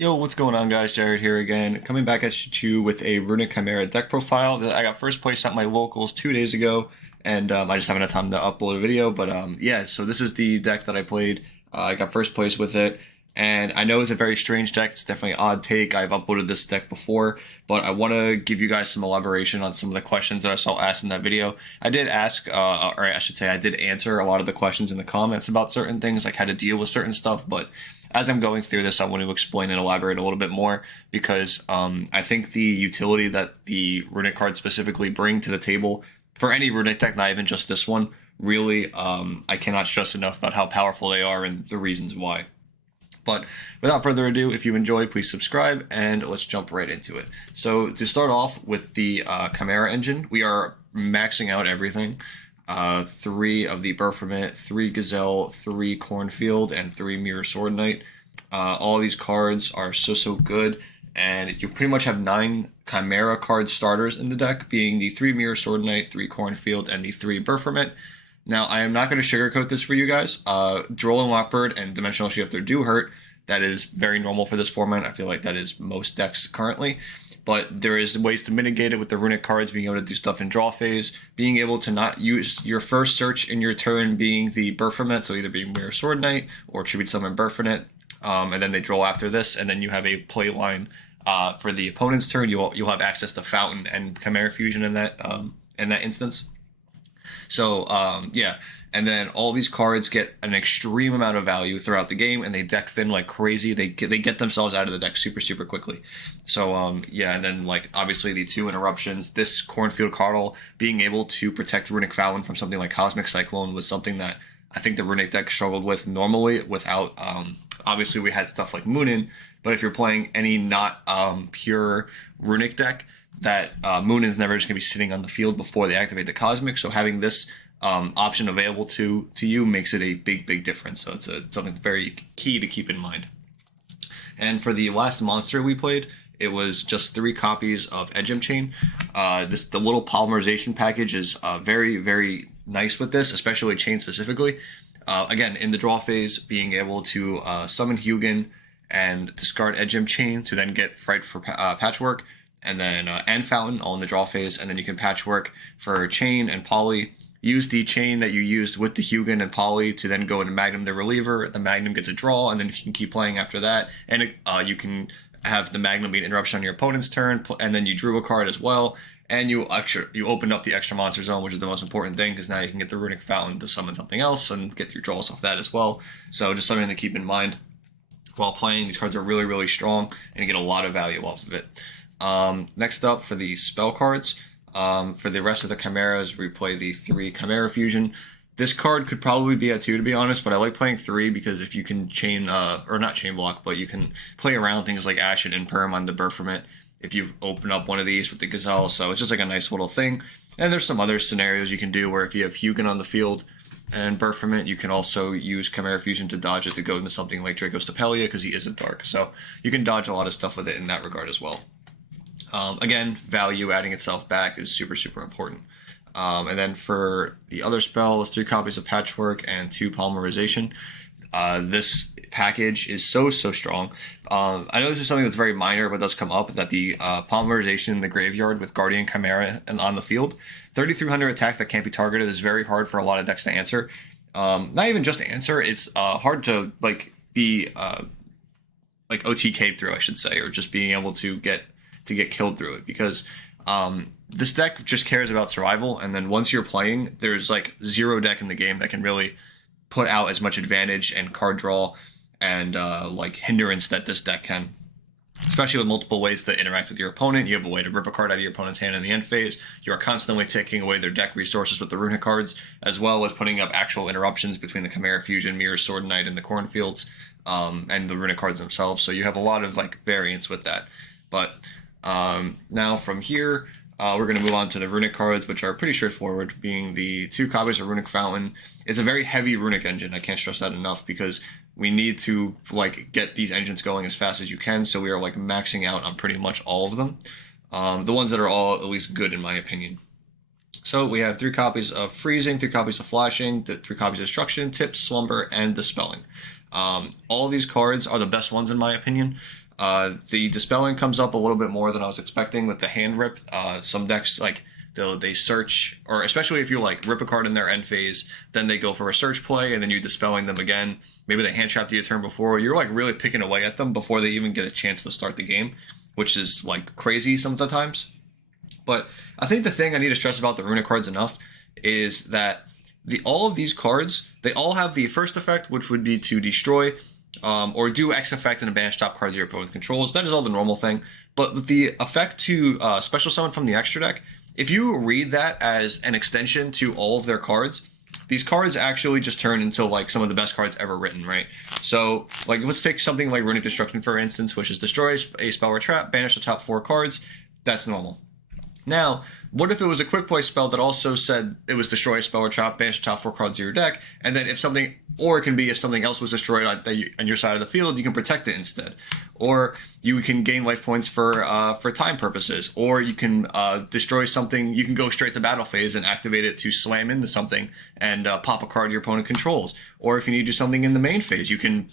Yo, what's going on, guys? Jared here again, coming back at you with a Runick Chimera deck profile that I got first place at my locals 2 days ago, and I just haven't had time to upload a video. But yeah, so this is the deck that I played. I got first place with it, and I know it's a very strange deck. It's definitely an odd take. I've uploaded this deck before, but I want to give you guys some elaboration on some of the questions that I saw asked in that video. I did ask, or I should say, I did answer a lot of the questions in the comments about certain things, like how to deal with certain stuff, but as I'm going through this, I want to explain and elaborate a little bit more because I think the utility that the Runick cards specifically bring to the table for any Runick deck, not even just this one, really, I cannot stress enough about how powerful they are and the reasons why. But without further ado, if you enjoy, please subscribe and let's jump right into it. So to start off with the Chimera engine, we are maxing out everything. 3 of the Berferment, 3 Gazelle, 3 Cornfield, and 3 Mirror Sword Knight. All these cards are so good, and you pretty much have 9 Chimera card starters in the deck, being the 3 Mirror Sword Knight, 3 Cornfield, and the 3 Berferment. Now, I am not going to sugarcoat this for you guys. Droll and Lockbird and Dimensional Shifter do hurt. That is very normal for this format. I feel like that is most decks currently. But there is ways to mitigate it with the Runick cards, being able to do stuff in draw phase, being able to not use your first search in your turn being the Berferment, so either being Mirror Sword Knight or Tribute Summon Berferment, and then they draw after this, and then you have a play line for the opponent's turn. You'll have access to Fountain and Chimera Fusion in that instance. So yeah, and then all these cards get an extreme amount of value throughout the game, and they deck thin like crazy. They get themselves out of the deck super quickly. So yeah, and then like obviously the 2 interruptions. This Cornfield Cardle being able to protect Runick Fallon from something like Cosmic Cyclone was something that I think the Runick deck struggled with normally without. Obviously, we had stuff like Moonin, but if you're playing any not pure Runick deck, that Moonin's never just going to be sitting on the field before they activate the Cosmic. So having this option available to you makes it a big difference. So it's something very key to keep in mind. And for the last monster we played, it was just 3 copies of Edgem Chain. The little polymerization package is very nice with this, especially Chain specifically. Again, in the draw phase, being able to summon Hugin and discard Edgem Chain to then get Fright for Patchwork, and then and Fountain all in the draw phase, and then you can Patchwork for Chain and Poly. Use the Chain that you used with the Hugin and Poly to then go into Magnum the Reliever. The Magnum gets a draw, and then if you can keep playing after that, and you can have the Magnum be an interruption on your opponent's turn, and then you drew a card as well, and you open up the extra monster zone, which is the most important thing, because now you can get the Runick Fountain to summon something else and get your draws off that as well. So just something to keep in mind while playing. These cards are really strong, and you get a lot of value off of it. Next up for the spell cards, for the rest of the Chimeras, we play the 3 Chimera Fusion. This card could probably be a 2, to be honest, but I like playing 3 because if you can chain, or not chain block, but you can play around things like Ashen and Perm on the Berferment if you open up one of these with the Gazelle, so it's just like a nice little thing. And there's some other scenarios you can do where if you have Hugin on the field and Berferment, you can also use Chimera Fusion to dodge it to go into something like Draco Stapelia because he isn't dark, so you can dodge a lot of stuff with it in that regard as well. Again, value adding itself back is super important. And then for the other spell, it's 3 copies of Patchwork and 2 Polymerization. This package is so strong. I know this is something that's very minor, but does come up, that the Polymerization in the graveyard with Guardian Chimera and on the field, 3,300 attack that can't be targeted is very hard for a lot of decks to answer. Not even just to answer, it's hard to be like OTK'd through, I should say, or just being able to get killed through it, because this deck just cares about survival, and then once you're playing, there's like 0 deck in the game that can really put out as much advantage and card draw and like hindrance that this deck can. Especially with multiple ways to interact with your opponent. You have a way to rip a card out of your opponent's hand in the end phase. You are constantly taking away their deck resources with the Runick cards, as well as putting up actual interruptions between the Chimera Fusion, Mirror Sword Knight, and the Cornfields, and the Runick cards themselves. So you have a lot of like variance with that. But now from here, we're going to move on to the Runick cards, which are pretty straightforward, being the 2 copies of Runick Fountain. It's a very heavy Runick engine. I can't stress that enough, because we need to like get these engines going as fast as you can, so we are like maxing out on pretty much all of them. The ones that are all at least good in my opinion. So we have 3 copies of Freezing, 3 copies of Flashing, 3 copies of Destruction, Tips, Slumber, and Dispelling. All of these cards are the best ones in my opinion. The Dispelling comes up a little bit more than I was expecting with the hand rip. Some decks, like, they search, or especially if you like rip a card in their end phase, then they go for a search play, and then you Dispelling them again. Maybe they hand trap you a turn before. You're like really picking away at them before they even get a chance to start the game, which is like crazy some of the times. But I think the thing I need to stress about the Runick cards enough is that all of these cards, they all have the first effect, which would be to destroy or do X effect and banish top cards your opponent controls. That is all the normal thing. But the effect to special summon from the extra deck, if you read that as an extension to all of their cards, these cards actually just turn into like some of the best cards ever written, right? So like let's take something like Runick Destruction, for instance, which is destroy a spell or trap, banish the top 4 cards. That's normal. Now, what if it was a quick play spell that also said it was destroy a spell or trap, banish the top 4 cards of your deck, and then if something, or it can be if something else was destroyed on your side of the field, you can protect it instead. Or you can gain life points for time purposes, or you can destroy something, you can go straight to battle phase and activate it to slam into something and pop a card your opponent controls. Or if you need to do something in the main phase, you can,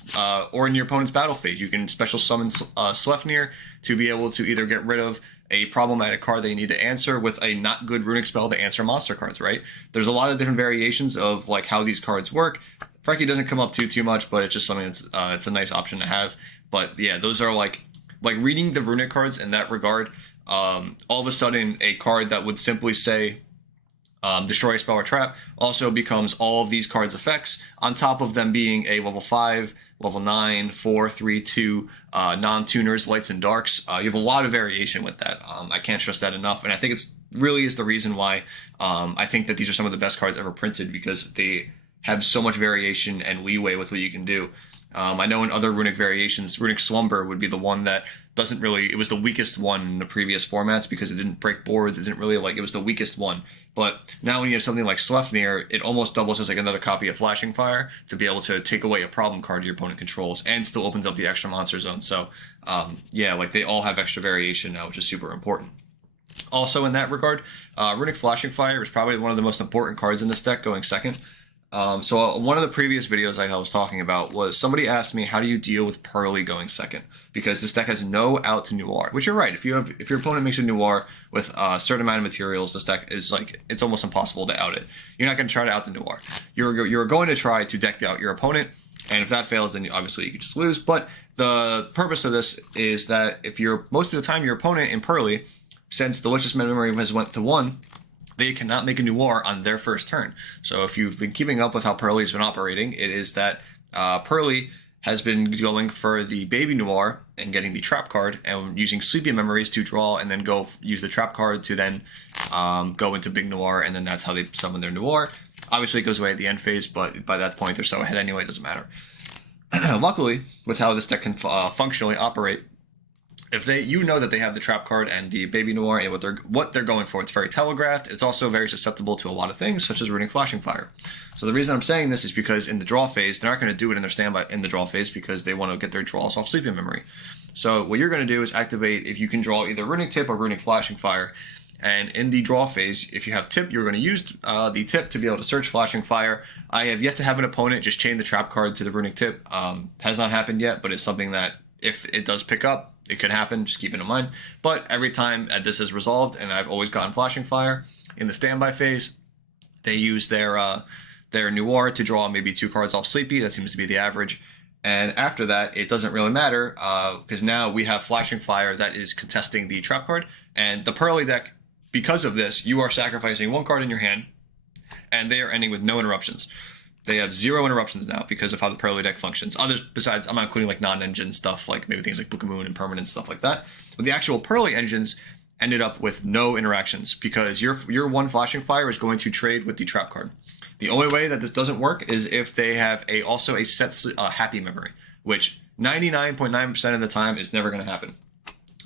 or in your opponent's battle phase, you can special summon Sleipnir to be able to either get rid of a problematic card that you need to answer with a not good Runick spell to answer monster cards, right? There's a lot of different variations of like how these cards work. Frankie doesn't come up too much, but it's just something that's it's a nice option to have. But yeah, those are like reading the Runick cards in that regard. All of a sudden, a card that would simply say destroy a spell or trap also becomes all of these cards' effects on top of them being a level 5, level 9, 4, 3, 2 non-tuners, lights and darks. You have a lot of variation with that. I can't stress that enough, and I think it's really is the reason why I think that these are some of the best cards ever printed, because they have so much variation and leeway with what you can do. I know in other Runick variations, Runick Slumber would be the one that doesn't really, it was the weakest one in the previous formats because it didn't break boards, it didn't really it was the weakest one. But now when you have something like Sleipnir, it almost doubles as like another copy of Flashing Fire to be able to take away a problem card your opponent controls and still opens up the extra monster zone. So yeah, like they all have extra variation now, which is super important. Also in that regard, Runick Flashing Fire is probably one of the most important cards in this deck, going second. So one of the previous videos I was talking about was somebody asked me, how do you deal with Pearly going second? Because this deck has no out to Noir, which you're right. If your opponent makes a Noir with a certain amount of materials, this deck is like, it's almost impossible to out it. You're not going to try to out the Noir. You're going to try to deck out your opponent, and if that fails, then obviously you could just lose. But the purpose of this is that if most of the time your opponent in Pearly, since Delicious Memory has went to 1, they cannot make a Noir on their first turn. So if you've been keeping up with how Pearly's been operating, it is that Pearly has been going for the Baby Noir and getting the trap card and using Sleepy Memories to draw and then go use the trap card to then go into Big Noir, and then that's how they summon their Noir. Obviously it goes away at the end phase, but by that point they're so ahead anyway, it doesn't matter. Luckily, with how this deck can functionally operate, if you know that they have the trap card and the Baby Noir and what they're going for, it's very telegraphed. It's also very susceptible to a lot of things, such as Runick Flashing Fire. So the reason I'm saying this is because in the draw phase, they're not going to do it in their standby in the draw phase because they want to get their draws off Sleeping Memory. So what you're going to do is activate, if you can draw either Runick Tip or Runick Flashing Fire. And in the draw phase, if you have Tip, you're going to use the Tip to be able to search Flashing Fire. I have yet to have an opponent just chain the trap card to the Runick Tip. Has not happened yet, but it's something that if it does pick up, it could happen, just keep it in mind. But every time this is resolved, and I've always gotten Flashing Fire, in the standby phase, they use their Noir to draw maybe 2 cards off Sleepy. That seems to be the average. And after that, it doesn't really matter, because now we have Flashing Fire that is contesting the trap card. And the Pearly deck, because of this, you are sacrificing 1 card in your hand, and they are ending with no interruptions. They have 0 interruptions now because of how the Pearly deck functions. Others, besides, I'm not including like non-engine stuff, like maybe things like Book of Moon and Permanent stuff like that. But the actual Pearly engines ended up with no interactions because your 1 Flashing Fire is going to trade with the trap card. The only way that this doesn't work is if they have also a set Happy Memory, which 99.9% of the time is never going to happen.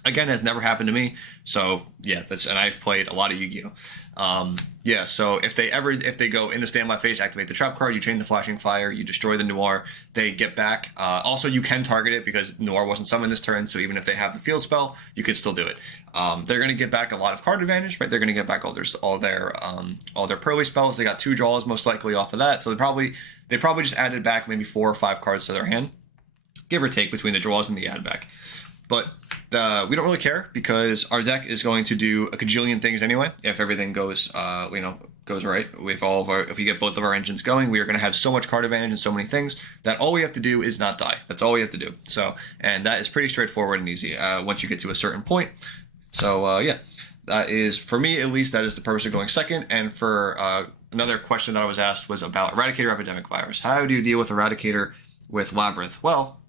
Again, has never happened to me, so yeah, and I've played a lot of Yu-Gi-Oh! Yeah, so if they go in the standby phase, activate the trap card, you chain the Flashing Fire, you destroy the Noir, they get back. Also, you can target it because Noir wasn't summoned this turn, so even if they have the field spell, you can still do it. They're going to get back a lot of card advantage, right? They're going to get back all their Pearly spells. They got 2 draws most likely off of that, so they probably just added back maybe 4 or 5 cards to their hand, give or take between the draws and the add back. But we don't really care because our deck is going to do a cajillion things anyway. If everything goes, goes right with all of our, if we get both of our engines going, we are going to have so much card advantage and so many things that all we have to do is not die. That's all we have to do. So, and that is pretty straightforward and easy once you get to a certain point. So yeah, that is, for me at least, that is the purpose of going second. And for another question that I was asked was about Eradicator Epidemic Virus. How do you deal with Eradicator with Labyrinth? Well,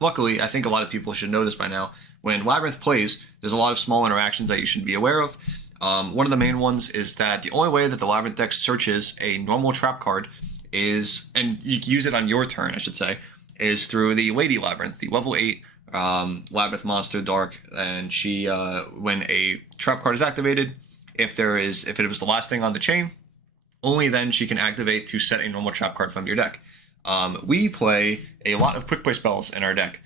luckily, I think a lot of people should know this by now. When Labyrinth plays, there's a lot of small interactions that you should be aware of. One of the main ones is that the only way that the Labyrinth deck searches a normal trap card is, and you can use it on your turn, I should say, is through the Lady Labyrinth, the level 8 Labyrinth monster Dark. And she, when a trap card is activated, if it was the last thing on the chain, only then she can activate to set a normal trap card from your deck. We play a lot of quick play spells in our deck.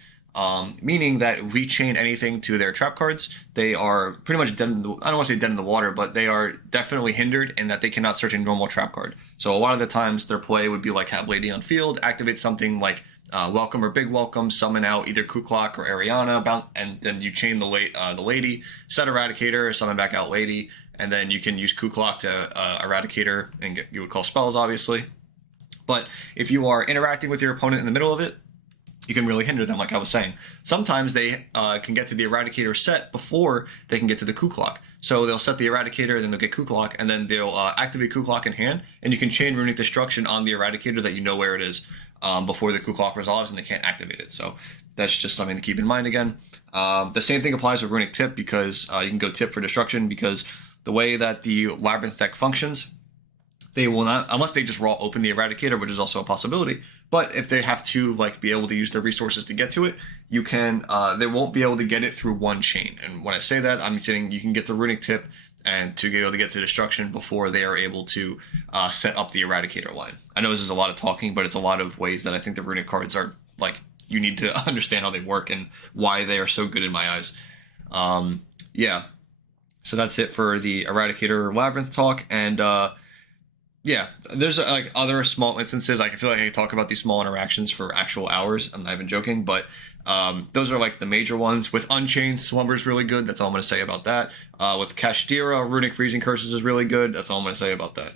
Meaning that if we chain anything to their trap cards, they are pretty much dead in the, I don't want to say dead in the water, but they are definitely hindered in that they cannot search a normal trap card. So a lot of the times their play would be like have Lady on field, activate something like Welcome or Big Welcome, summon out either Kuklok or Ariana, and then you chain the Lady, set Eradicator, summon back out Lady, and then you can use Kuklok to Eradicator and you would call spells, obviously. But if you are interacting with your opponent in the middle of it, you can really hinder them, like I was saying. Sometimes they can get to the Eradicator set before they can get to the Kuklok. So they'll set the Eradicator, then they'll get Kuklok, and then they'll activate Kuklok in hand, and you can chain Runick Destruction on the Eradicator that you know where it is before the Kuklok resolves, and they can't activate it. So that's just something to keep in mind again. The same thing applies with Runick Tip, because you can go Tip for Destruction, because the way that the Labyrinth deck functions, they will not, unless they just raw open the Eradicator, which is also a possibility. But if they have to be able to use their resources to get to it, you can. They won't be able to get it through one chain. And when I say that, I'm saying you can get the Runick Tip and to be able to get to Destruction before they are able to set up the Eradicator line. I know this is a lot of talking, but it's a lot of ways that I think the Runick cards are you need to understand how they work and why they are so good in my eyes. Yeah. So that's it for the Eradicator Labyrinth talk, and yeah, there's other small instances. I feel like I could talk about these small interactions for actual hours. I'm not even joking, but those are the major ones. With Unchained, Slumber's really good. That's all I'm going to say about that. With Kashtira, Runick Freezing Curses is really good. That's all I'm going to say about that.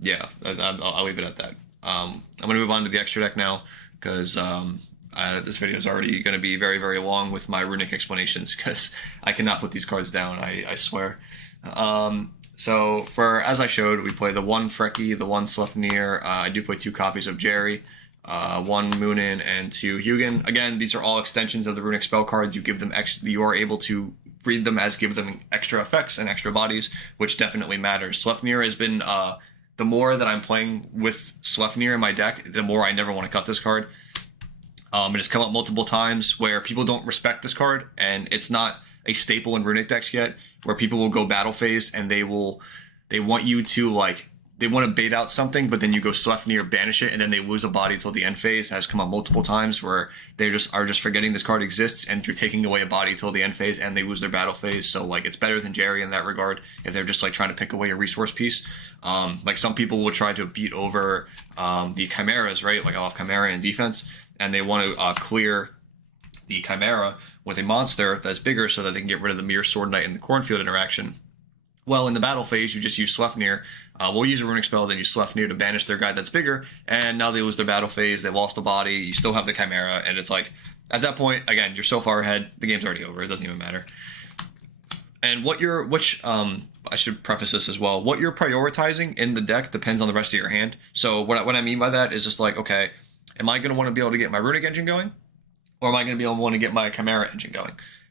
Yeah, I'll leave it at that. I'm going to move on to the extra deck now, because this video is already going to be very, very long with my Runick explanations, because I cannot put these cards down, I swear. So as I showed, we play the one Freki, the one Sleipnir. I do play 2 copies of Jerry, 1 Moonin, and 2 Hugin. Again, these are all extensions of the Runick spell cards. You give them you are able to read them as give them extra effects and extra bodies, which definitely matters. Sleipnir has been the more that I'm playing with Sleipnir in my deck, the more I never want to cut this card. It has come up multiple times where people don't respect this card, and it's not a staple in Runick decks yet, where people will go battle phase and they want you to they want to bait out something, but then you go Sleipnir, banish it, and then they lose a body till the end phase. That has come up multiple times where they are just forgetting this card exists, and you're taking away a body till the end phase, and they lose their battle phase. So it's better than Jerry in that regard if they're just trying to pick away a resource piece. Some people will try to beat over the Chimeras, right? I'll have Chimera in defense, and they want to clear the Chimera with a monster that's bigger so that they can get rid of the Mirror Sword Knight and the Cornfield interaction. Well, in the battle phase, you just use Sleipnir. We'll use a Runick spell, then use Sleipnir to banish their guy that's bigger, and now they lose their battle phase, they lost a body, you still have the Chimera, and it's at that point, again, you're so far ahead, the game's already over, it doesn't even matter. And I should preface this as well, what you're prioritizing in the deck depends on the rest of your hand. So what I mean by that is just okay, am I going to want to be able to get my Runick engine going? Or am I going to be able to want to get my Chimera engine going?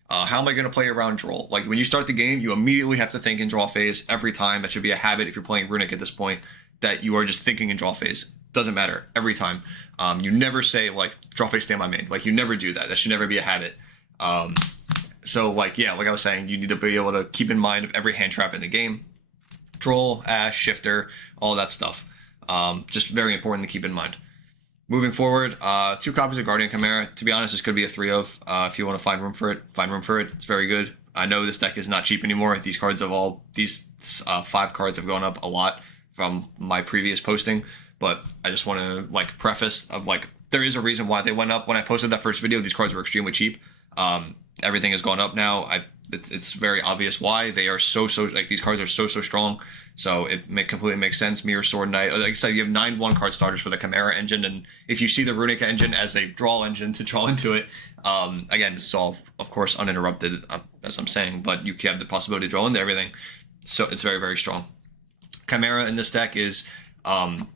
How am I going to play around draw? When you start the game, you immediately have to think in draw phase every time. That should be a habit if you're playing Runick at this point, that you are just thinking in draw phase. Doesn't matter, every time. You never say, draw phase, stay on my main. You never do that. That should never be a habit. So, like I was saying, you need to be able to keep in mind of every hand trap in the game. Troll, Ash, Shifter, all that stuff. Just very important to keep in mind. Moving forward, 2 copies of Guardian Chimera. To be honest, this could be a 3 of. If you want to find room for it, It's very good. I know this deck is not cheap anymore. These 5 cards have gone up a lot from my previous posting. But I just want to preface of there is a reason why they went up. When I posted that first video, these cards were extremely cheap. Everything has gone up now. It's very obvious why. They are so like, these cards are so strong. So it completely makes sense. Mirror Sword Knight. Like I said, you have 9 1-card starters for the Chimera engine, and if you see the Runick engine as a draw engine to draw into it, again, this is all, of course, uninterrupted, as I'm saying, but you have the possibility to draw into everything. So it's very strong. Chimera in this deck is, the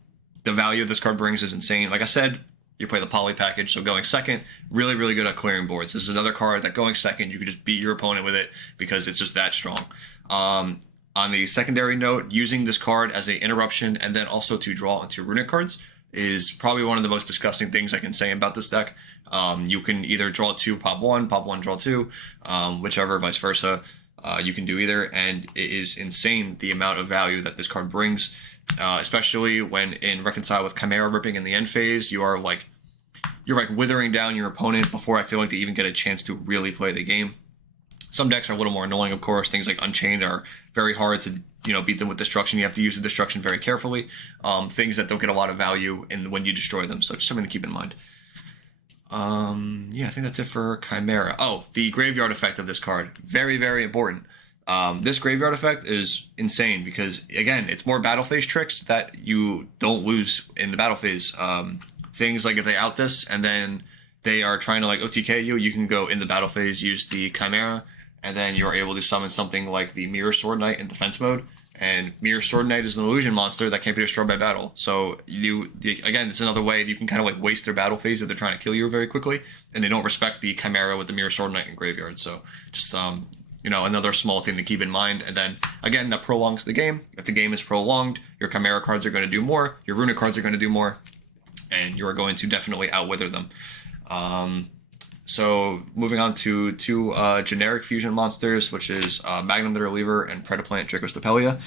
value this card brings is insane. Like I said, you play the poly package, so going second, really good at clearing boards. This is another card that going second, you can just beat your opponent with it because it's just that strong. On the secondary note, using this card as an interruption and then also to draw into Runick cards is probably one of the most disgusting things I can say about this deck. You can either draw 2, pop 1, draw 2, whichever, vice versa. You can do either, and it is insane the amount of value that this card brings, especially when in Reconcile with Chimera ripping in the end phase. You're like withering down your opponent before I feel like they even get a chance to really play the game. Some decks are a little more annoying, of course. Things like Unchained are very hard to, beat them with Destruction. You have to use the Destruction very carefully. Things that don't get a lot of value when you destroy them. So just something to keep in mind. Yeah, I think that's it for Chimera. Oh, the graveyard effect of this card. Very important. This graveyard effect is insane because, again, it's more battle phase tricks that you don't lose in the battle phase. Things like if they out this and then they are trying to like OTK you, you can go in the battle phase, use the Chimera, and then you're able to summon something like the Mirror Sword Knight in defense mode. And Mirror Sword Knight is an illusion monster that can't be destroyed by battle. So again, it's another way you can kind of like waste their battle phase if they're trying to kill you very quickly, and they don't respect the Chimera with the Mirror Sword Knight in graveyard. So just another small thing to keep in mind. And then again, that prolongs the game. If the game is prolonged, your Chimera cards are going to do more, your Runick cards are going to do more, and you are going to definitely outwither them. So moving on to 2 generic fusion monsters, which is Magnum the Reliever and Predaplant Dracostapelia.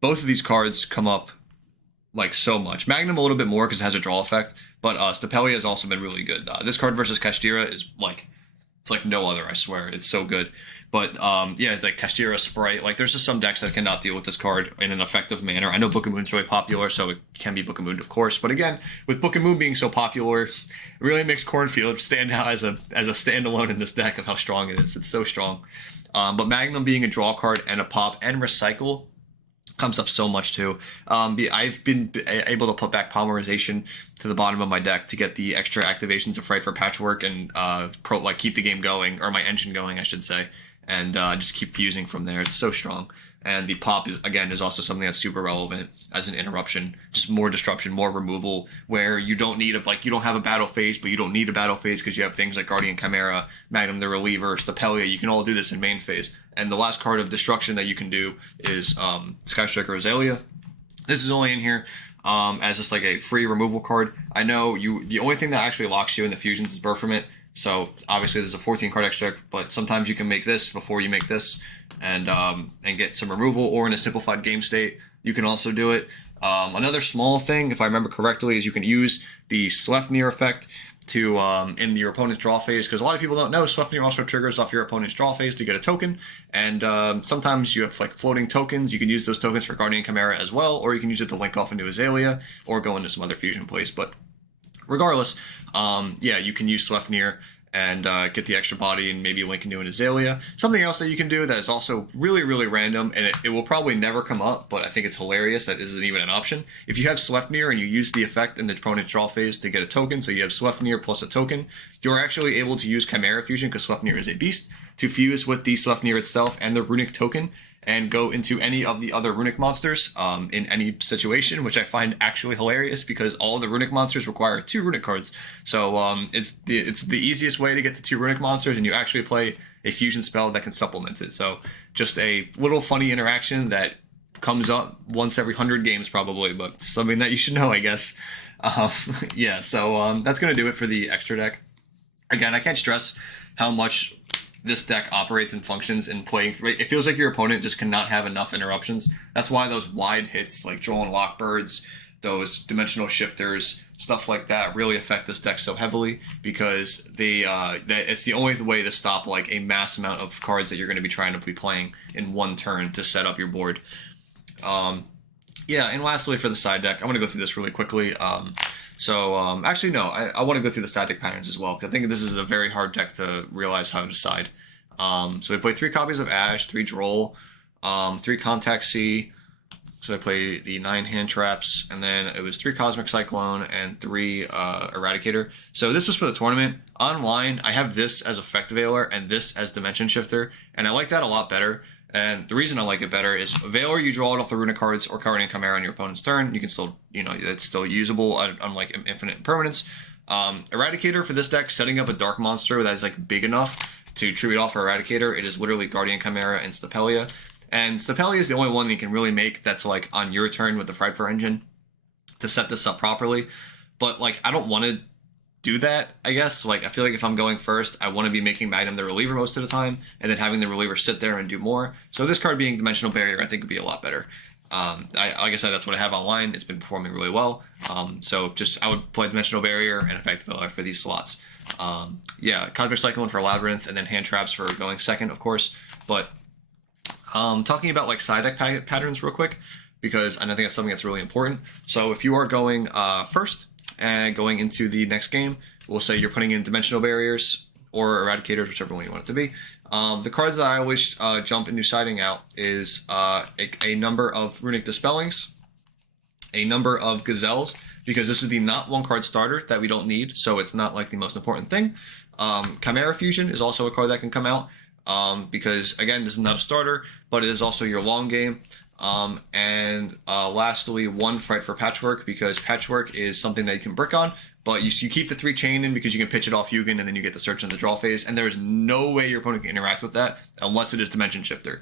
Both of these cards come up like so much. Magnum a little bit more because it has a draw effect, but Stapelia has also been really good. This card versus Kashtira is like, it's like no other, I swear. It's so good. But yeah, like Kashtira Sprite, like there's just some decks that cannot deal with this card in an effective manner. I know Book of Moon's really popular, so it can be Book of Moon, of course. But again, with Book of Moon being so popular, it really makes Cornfield stand out as a standalone in this deck of how strong it is. It's so strong. But Magnum being a draw card and a pop and recycle comes up so much too. I've been able to put back Polymerization to the bottom of my deck to get the extra activations of Fright for Patchwork and keep the game going, or my engine going, I should say, and just keep fusing from there. It's so strong. And the pop is also something that's super relevant as an interruption. Just more disruption, more removal, where you don't need you don't have a battle phase, but you don't need a battle phase because you have things like Guardian Chimera, Magnum the Reliever, Stapelia. You can all do this in main phase. And the last card of destruction that you can do is Sky Striker Azalea. This is only in here as just like a free removal card. I know the only thing that actually locks you in the fusions is Burfament. So obviously there's a 14-card extract, but sometimes you can make this before you make this, and get some removal, or in a simplified game state you can also do it. Another small thing, if I remember correctly, is you can use the Sleipnir effect to in your opponent's draw phase, because a lot of people don't know Sleipnir also triggers off your opponent's draw phase to get a token, and sometimes you have like floating tokens. You can use those tokens for Guardian Chimera as well, or you can use it to link off into Azalea or go into some other fusion plays. But regardless, yeah, you can use Sleipnir and get the extra body and maybe link into an Azalea. Something else that you can do that is also really random, and it will probably never come up, but I think it's hilarious that isn't even an option. If you have Sleipnir and you use the effect in the opponent's draw phase to get a token, so you have Sleipnir plus a token, you're actually able to use Chimera Fusion, because Sleipnir is a beast, to fuse with the Sleipnir itself and the Runick token, and go into any of the other Runick monsters in any situation, which I find actually hilarious because all of the Runick monsters require 2 Runick cards. So it's the easiest way to get to 2 Runick monsters, and you actually play a fusion spell that can supplement it. So just a little funny interaction that comes up once every 100 games probably, but something that you should know, I guess. Yeah, so that's going to do it for the extra deck. Again, I can't stress how much this deck operates and functions in playing. It feels like your opponent just cannot have enough interruptions. That's why those wide hits like Droll and Lockbirds, those dimensional shifters, stuff like that really affect this deck so heavily, because it's the only way to stop like a mass amount of cards that you're going to be trying to be playing in one turn to set up your board. Yeah, and lastly for the side deck, I'm going to go through this really quickly. So actually, no, I want to go through the side deck patterns as well, because I think this is a very hard deck to realize how to decide. So we play 3 copies of Ash, 3 Droll, 3 Contact C. So I play the 9 hand traps, and then it was 3 Cosmic Cyclone and 3 Eradicator. So this was for the tournament. Online, I have this as Effect Veiler and this as Dimension Shifter, and I like that a lot better. And the reason I like it better is Veiler, you draw it off the Runick cards or Guardian Chimera on your opponent's turn. You can still, it's still usable, unlike Infinite Impermanence. Eradicator for this deck, setting up a Dark Monster that is like big enough to tribute off for Eradicator. It is literally Guardian Chimera and Stapelia. And Stapelia is the only one that you can really make that's like on your turn with the Frightful Engine to set this up properly. But like, I don't want to do that, I guess. Like, I feel like if I'm going first, I want to be making Magnum the reliever most of the time, and then having the reliever sit there and do more. So this card being Dimensional Barrier, I think would be a lot better. Like I said, that's what I have online. It's been performing really well. So I would play Dimensional Barrier and Effect Veiler for these slots. Yeah, Cosmic Cyclone for Labyrinth, and then Hand Traps for going second, of course. But talking about like side deck patterns real quick, because I think that's something that's really important. So if you are going first and going into the next game, we'll say you're putting in Dimensional Barriers or Eradicators, whichever one you want it to be. The cards that I always jump into siding out is a number of Runick Dispellings, a number of Gazelles, because this is the not 1 card starter that we don't need, so it's not like the most important thing. Chimera Fusion is also a card that can come out, because again, this is not a starter, but it is also your long game. And lastly, 1 Fright for Patchwork, because Patchwork is something that you can brick on, but you keep the 3 chain in because you can pitch it off Hugin, and then you get the search in the draw phase, and there is no way your opponent can interact with that unless it is Dimension Shifter.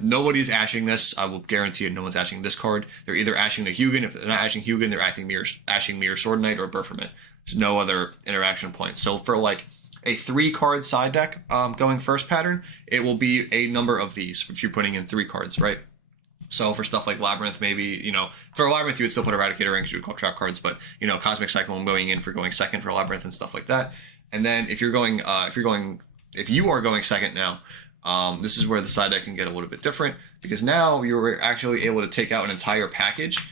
Nobody's ashing this. I will guarantee you no one's ashing this card. They're either ashing the Hugin. If they're not ashing Hugin, they're ashing Mirror Sword Knight or Berferment. There's no other interaction point. So for like a 3-card side deck going first pattern, it will be a number of these if you're putting in 3 cards, right? So for stuff like Labyrinth, maybe, for Labyrinth, you would still put Eradicator in because you would call trap cards, but, Cosmic Cyclone going in for going second for Labyrinth and stuff like that. And then if you are going second now, this is where the side deck can get a little bit different, because now you're actually able to take out an entire package.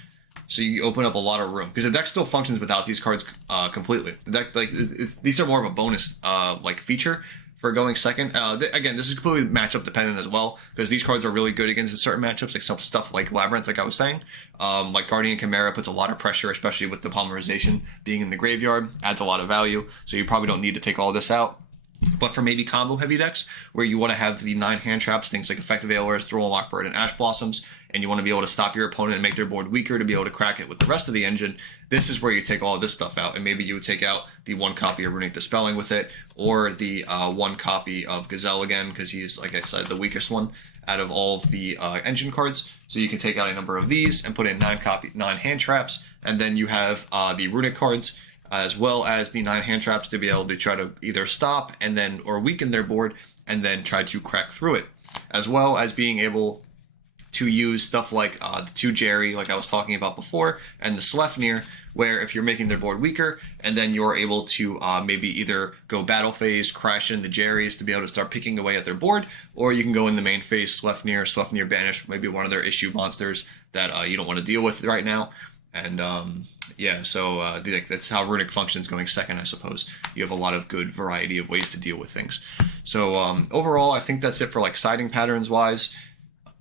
So you open up a lot of room, because the deck still functions without these cards completely. The deck, these are more of a bonus feature for going second. Again, this is completely matchup dependent as well, because these cards are really good against certain matchups, like some stuff like Labyrinth, like I was saying. Like Guardian Chimera puts a lot of pressure, especially with the polymerization being in the graveyard, adds a lot of value, so you probably don't need to take all this out. But for maybe combo heavy decks, where you want to have the 9 hand traps, things like Effective Veilers, Droll, Lockbird, and Ash Blossoms, and you want to be able to stop your opponent and make their board weaker to be able to crack it with the rest of the engine, this is where you take all of this stuff out. And maybe you would take out the 1 copy of Runick Dispelling with it, or the 1 copy of Gazelle again, because he's, like I said, the weakest one out of all of the engine cards. So you can take out a number of these and put in 9 hand traps, and then you have the Runick cards, as well as the 9 hand traps to be able to try to either stop and then or weaken their board and then try to crack through it, as well as being able to use stuff like the 2 Jerry, like I was talking about before, and the Sleipnir, where if you're making their board weaker, and then you're able to maybe either go battle phase, crash in the Jerrys to be able to start picking away at their board, or you can go in the main phase, Sleipnir Banish, maybe one of their issue monsters that you don't want to deal with right now. And yeah, so that's how Runick functions going second, I suppose. You have a lot of good variety of ways to deal with things. So overall, I think that's it for like siding patterns wise.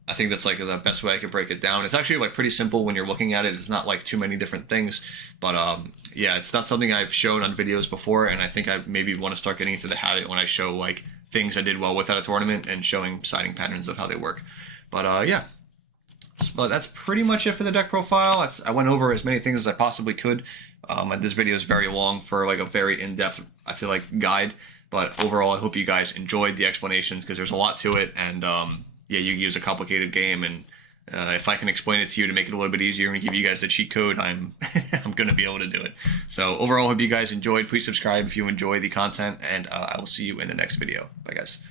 I think that's like the best way I could break it down. It's actually like pretty simple when you're looking at it. It's not like too many different things, but yeah, it's not something I've shown on videos before, and I think I maybe want to start getting into the habit when I show like things I did well with at a tournament and showing siding patterns of how they work. But yeah. But that's pretty much it for the deck profile. I went over as many things as I possibly could. This video is very long for like a very in-depth, I feel like, guide. But overall, I hope you guys enjoyed the explanations, because there's a lot to it. And yeah, you use a complicated game, and if I can explain it to you to make it a little bit easier and give you guys the cheat code, I'm I'm going to be able to do it. So overall, I hope you guys enjoyed. Please subscribe if you enjoy the content, and I will see you in the next video. Bye, guys.